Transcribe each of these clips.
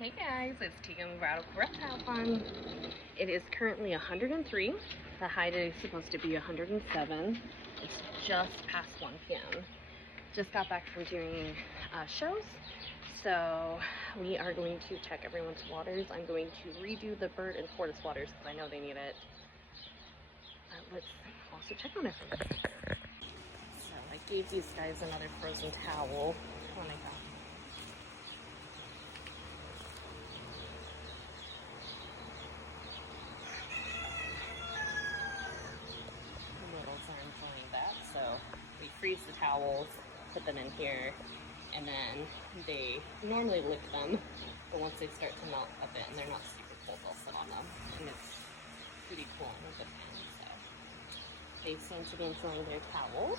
Hey guys, it's Tegan with Reptile Fun. It is currently 103. The high today is supposed to be 107. It's just past 1 p.m. Just got back from doing shows, so we are going to check everyone's waters. I'm going to redo the bird and tortoise waters because I know they need it. Let's also check on everything. So I gave these guys another frozen towel when I got so we freeze the towels, put them in here, and then they normally lick them, but once they start to melt a bit and they're not super cold, I'll sit on them, and it's pretty cool with the fan. So they seem to be enjoying their towels.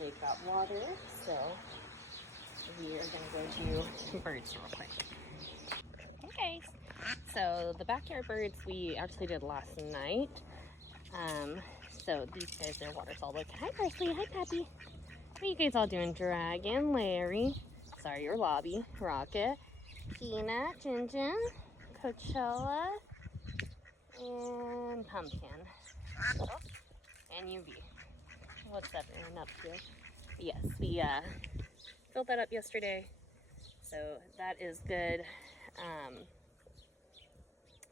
They've got water, so we are going to go do birds real quick. Okay, so the backyard birds we actually did last night. So these guys, their water's all looking. Hi Presley, hi Peppy. What are you guys all doing? Dragon, Larry, sorry, your Lobby, Rocket, Peanut, Jinjin, Coachella, and Pumpkin. Oh, and UV. What's everyone up to? Yes, we filled that up yesterday, so that is good. I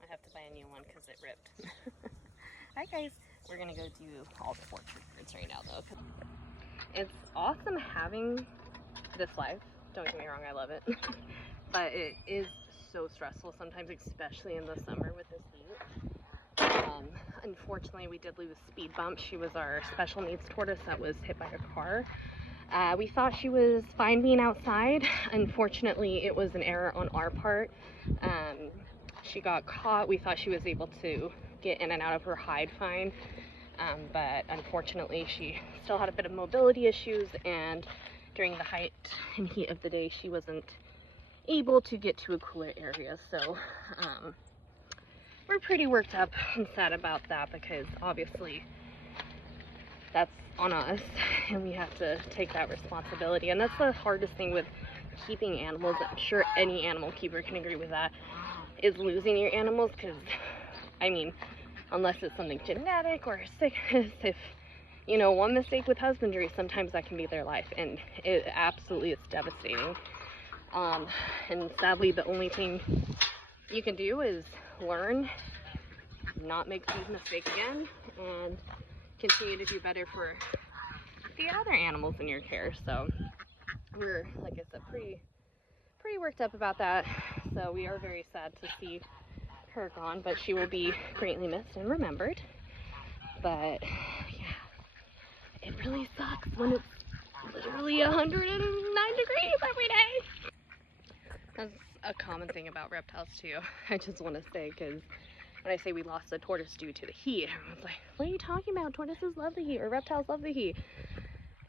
have to buy a new one because it ripped. Hi guys. We're gonna go do all the orchard birds right now though. It's awesome having this life. Don't get me wrong, I love it. But it is so stressful sometimes, especially in the summer with this heat. Unfortunately, we did lose Speed Bump. She was our special needs tortoise that was hit by a car. We thought she was fine being outside. Unfortunately, it was an error on our part. She got caught. We thought she was able to get in and out of her hide fine, but unfortunately she still had a bit of mobility issues, and during the height and heat of the day she wasn't able to get to a cooler area. So we're pretty worked up and sad about that, because obviously that's on us and we have to take that responsibility, and that's the hardest thing with keeping animals. I'm sure any animal keeper can agree with that, is losing your animals, because I mean, unless it's something genetic or sickness, if, you know, one mistake with husbandry, sometimes that can be their life, and it absolutely is devastating. And sadly, the only thing you can do is learn, not make these mistakes again, and continue to do better for the other animals in your care. So we're, like I said, pretty worked up about that. So we are very sad to see her gone, but she will be greatly missed and remembered. But yeah, it really sucks when it's literally 109 degrees every day. That's a common thing about reptiles too. I just want to say, because when I say we lost a tortoise due to the heat, everyone's like, what are you talking about? Tortoises love the heat, or reptiles love the heat.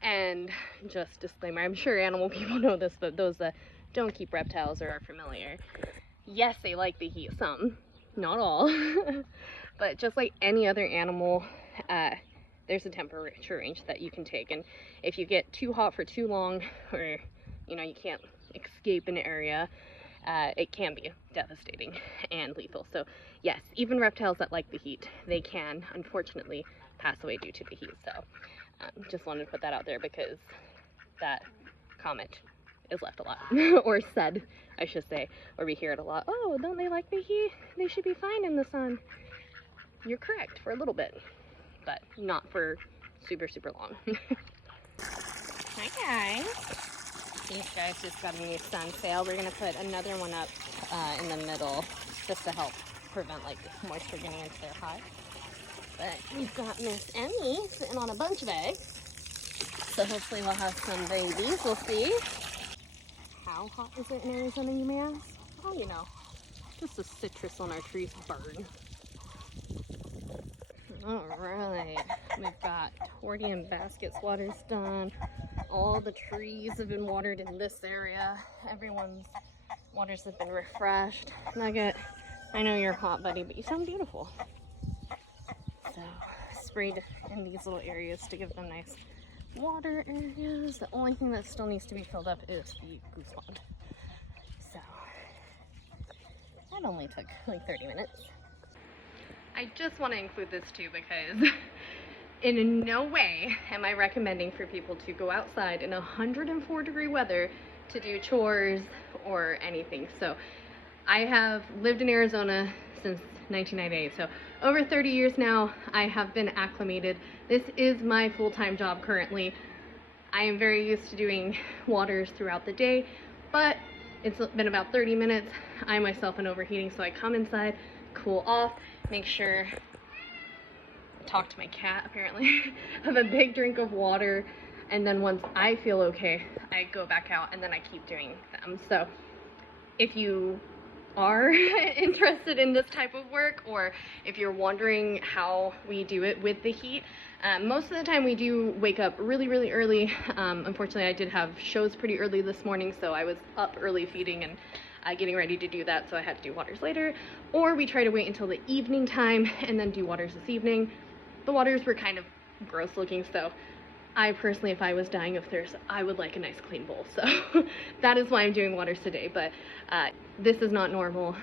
And just disclaimer, I'm sure animal people know this, but those that don't keep reptiles or are familiar, yes, they like the heat, some, not all. But just like any other animal, there's a temperature range that you can take, and if you get too hot for too long, or you know, you can't escape an area, it can be devastating and lethal. So yes, even reptiles that like the heat, they can unfortunately pass away due to the heat. So just wanted to put that out there, because that comment is left a lot, or said, I should say, or we hear it a lot. Oh, don't they like the heat? They should be fine in the sun. You're correct for a little bit, but not for super long. Hi guys. These guys just got a new sun sail. We're gonna put another one up in the middle just to help prevent like moisture getting into their hive. But we've got Miss Emmy sitting on a bunch of eggs, so hopefully we'll have some babies. We'll see. How hot is it in Arizona, you may ask? Oh, you know, just the citrus on our trees burn. Alright, we've got Tordium baskets water's done. All the trees have been watered in this area. Everyone's waters have been refreshed. Nugget, I know you're hot, buddy, but you sound beautiful. So, sprayed in these little areas to give them nice water areas. The only thing that still needs to be filled up is the goose pond. So That only took like 30 minutes. I just want to include this too because in no way am I recommending for people to go outside in 104-degree weather to do chores or anything. So I have lived in Arizona since 1998, so over 30 years now. I have been acclimated. This is my full-time job currently. I am very used to doing waters throughout the day, but it's been about 30 minutes. I myself am overheating, so I come inside, cool off, make sure, talk to my cat apparently, have a big drink of water, and then once I feel okay, I go back out and then I keep doing them. So if you are interested in this type of work, or if you're wondering how we do it with the heat, most of the time we do wake up really early. Unfortunately, I did have shows pretty early this morning, so I was up early feeding and getting ready to do that, so I had to do waters later. Or we try to wait until the evening time and then do waters this evening. The waters were kind of gross looking, so I personally, if I was dying of thirst, I would like a nice clean bowl. So that is why I'm doing waters today. But this is not normal.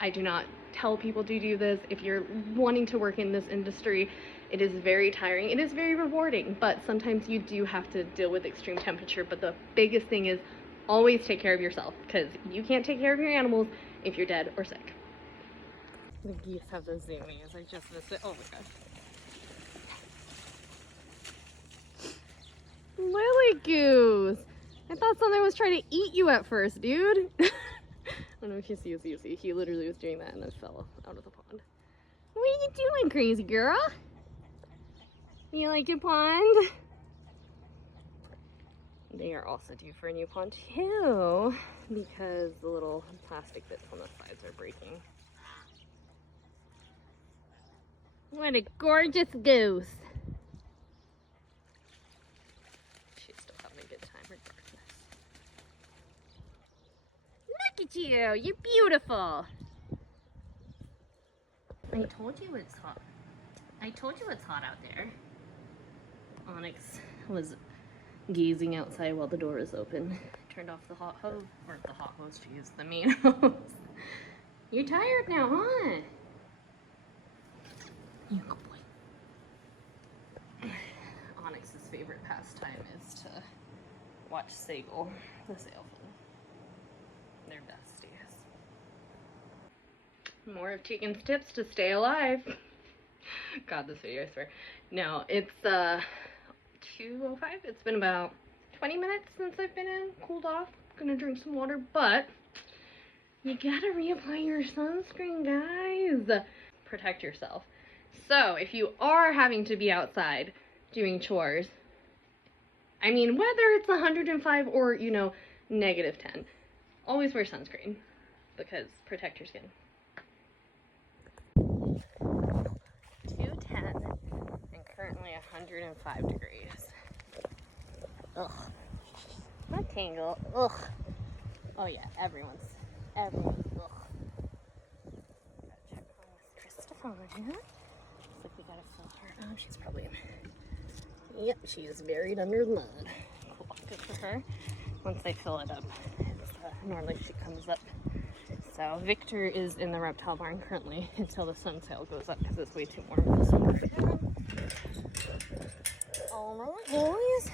I do not tell people to do this. If you're wanting to work in this industry, it is very tiring. It is very rewarding, but sometimes you do have to deal with extreme temperature. But the biggest thing is always take care of yourself, because you can't take care of your animals if you're dead or sick. The geese have the zoomies. I just missed it. Oh my gosh. Lily goose! I thought something was trying to eat you at first, dude. I don't know if you see Zuzi. He literally was doing that and then fell out of the pond. What are you doing, crazy girl? You like your pond? They are also due for a new pond too, because the little plastic bits on the sides are breaking. What a gorgeous goose! She's still having a good time regardless. Look at you! You're beautiful! I told you it's hot. I told you it's hot out there. Onyx was gazing outside while the door was open. Turned off the hot hose, or the hot hose, geez, the main hose. You're tired now, huh? You good boy. Onyx's favorite pastime is to watch Sable, the sailfin. They're besties. More of Tegan's tips to stay alive. God, this video, I swear. No, it's 2:05. It's been about 20 minutes since I've been in, cooled off. Gonna drink some water, but you gotta reapply your sunscreen, guys. Protect yourself. So if you are having to be outside doing chores, I mean, whether it's 105 or, you know, -10, always wear sunscreen, because protect your skin. 210 and currently 105 degrees. Ugh. Not Tangle. Ugh. Oh yeah, everyone's. Ugh. Gotta check on Miss Christopher. Looks like we gotta fill her up. She's probably in. Yep, she is buried under the mud. Cool. Good for her. Once they fill it up, normally she comes up. So Victor is in the reptile barn currently until the sun sail goes up because it's way too warm in the summer for him. All right, boys.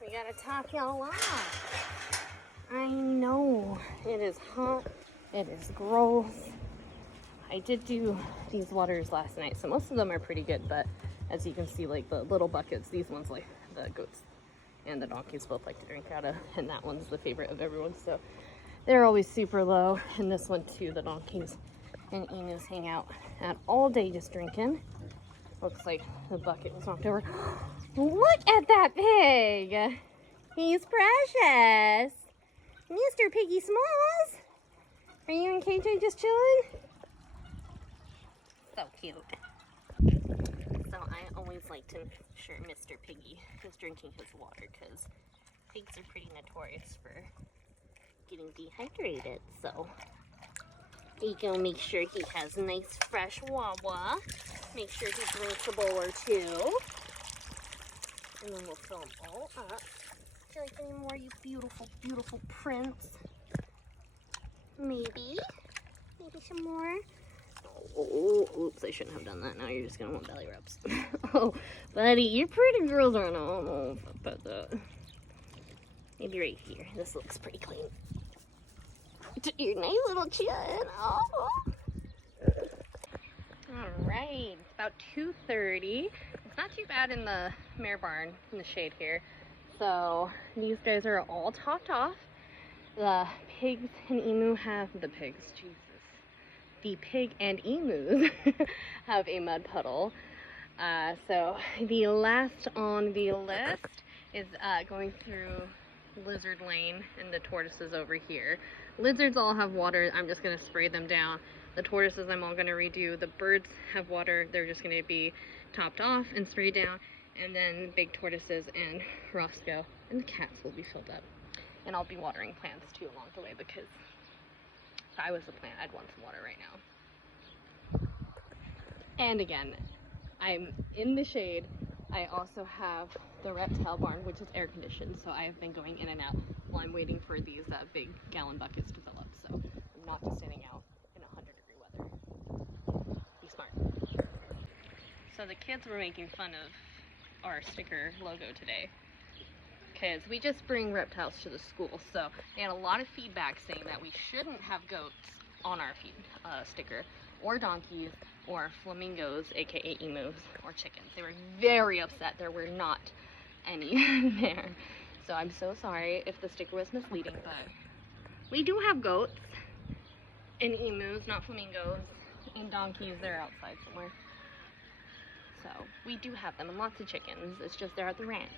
We gotta top y'all off. I know it is hot. It is gross. I did do these waters last night, so most of them are pretty good, but as you can see, like the little buckets, these ones, like the goats and the donkeys both like to drink out of, and that one's the favorite of everyone, so they're always super low. And this one too, the donkeys and emus hang out at all day just drinking. Looks like the bucket was knocked over. Look at that pig! He's precious! Mr. Piggy Smalls! Are you and KJ just chilling? So cute. So I always like to make sure Mr. Piggy is drinking his water, because pigs are pretty notorious for getting dehydrated. So you go make sure he has nice fresh wawa. Make sure he drinks a bowl or two. And then we'll fill them all up. Would you like any more, you beautiful, beautiful prince? Maybe. some more? Oh, oops, I shouldn't have done that. Now you're just gonna want belly rubs. Oh, buddy, your pretty girls aren't all about that. Maybe right here. This looks pretty clean. Your nice little chin. Oh. Alright, it's about 2:30. It's not too bad in the mare barn, in the shade here. So these guys are all topped off. The pigs and emu have, the pig and emus have a mud puddle. So the last on the list is going through Lizard Lane, and the tortoises over here. Lizards all have water. I'm just going to spray them down. The tortoises I'm all going to redo. The birds have water. They're just going to be topped off and sprayed down. And then big tortoises and Roscoe and the cats will be filled up. And I'll be watering plants too along the way, because if I was a plant, I'd want some water right now. And again, I'm in the shade. I also have the reptile barn, which is air conditioned, so I have been going in and out while I'm waiting for these big gallon buckets to fill up. So I'm not just standing out in 100-degree weather. Be smart. So the kids were making fun of our sticker logo today, because we just bring reptiles to the school. So they had a lot of feedback saying that we shouldn't have goats on our sticker, or donkeys, or flamingos, aka emus, or chickens. They were very upset there were not any there. So I'm so sorry if the sticker was misleading, but we do have goats and emus, not flamingos, and donkeys. They're outside somewhere. So we do have them, and lots of chickens. It's just they're at the ranch,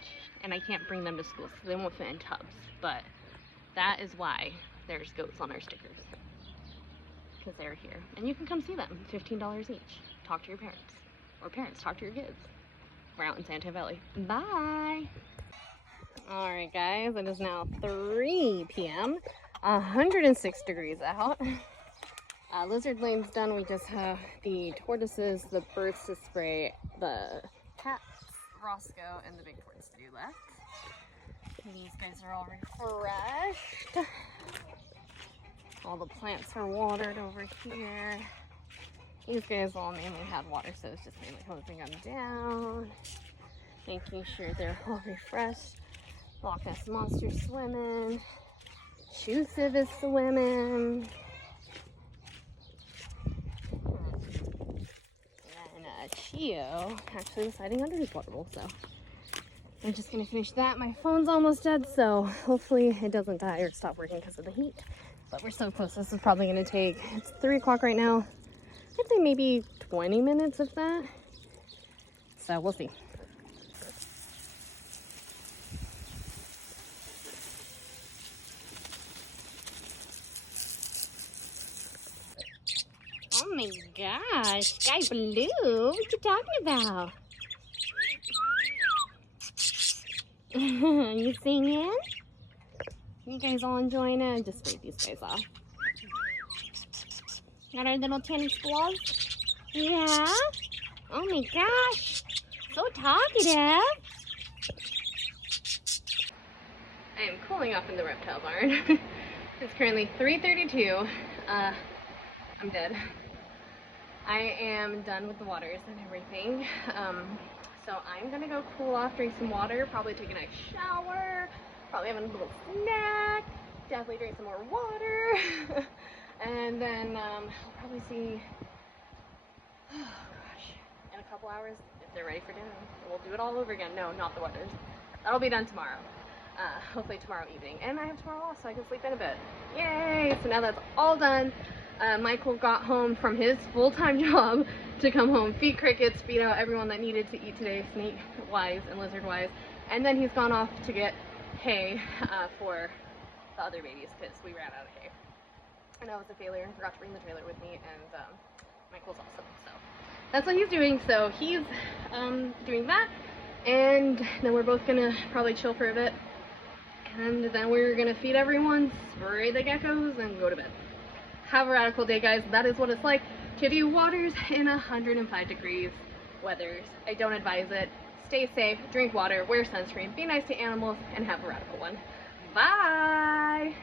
and I can't bring them to school, so they won't fit in tubs. But that is why there's goats on our stickers, because they're here. And you can come see them, $15 each. Talk to your parents, or parents, talk to your kids. We're out in Santa Valley. Bye! Alright guys, it is now 3 p.m. 106 degrees out. Lizard Lane's done. We just have the tortoises, the birds to spray, the cats, Roscoe, and the big tortoise to do left. These guys are all refreshed. All the plants are watered over here. These guys all mainly had water, so it's just mainly hosing them down, making sure they're all refreshed. Loch Ness Monster's swimming. Chusiv is swimming. And Chio actually was hiding under his water bowl, so I'm just gonna finish that. My phone's almost dead, so hopefully it doesn't die or stop working because of the heat. But we're so close. This is probably gonna take, it's 3 o'clock right now. I'd say maybe 20 minutes of that. So we'll see. Oh my gosh, Sky Blue, what you talking about? You singing? You guys all enjoying it? Just wait these guys off. Got our little tennis balls? Yeah? Oh my gosh, so talkative. I am cooling off in the reptile barn. It's currently 3:32. I'm dead. I am done with the waters and everything. So I'm gonna go cool off, drink some water, probably take a nice shower, probably have a little snack, definitely drink some more water, and then I'll probably see, oh gosh, in a couple hours if they're ready for dinner. We'll do it all over again. No, not the waters. That'll be done tomorrow. Hopefully tomorrow evening. And I have tomorrow off, so I can sleep in a bit. Yay! So now that's all done. Michael got home from his full-time job to come home, feed crickets, feed out everyone that needed to eat today, snake-wise and lizard-wise. And then he's gone off to get hay for the other babies, because we ran out of hay. And I was a failure, forgot to bring the trailer with me, and Michael's awesome. So that's what he's doing. So he's doing that, and then we're both gonna probably chill for a bit. And then we're gonna feed everyone, spray the geckos, and go to bed. Have a radical day, guys. That is what it's like to do waters in 105 degrees weathers. I don't advise it. Stay safe, drink water, wear sunscreen, be nice to animals, and have a radical one. Bye!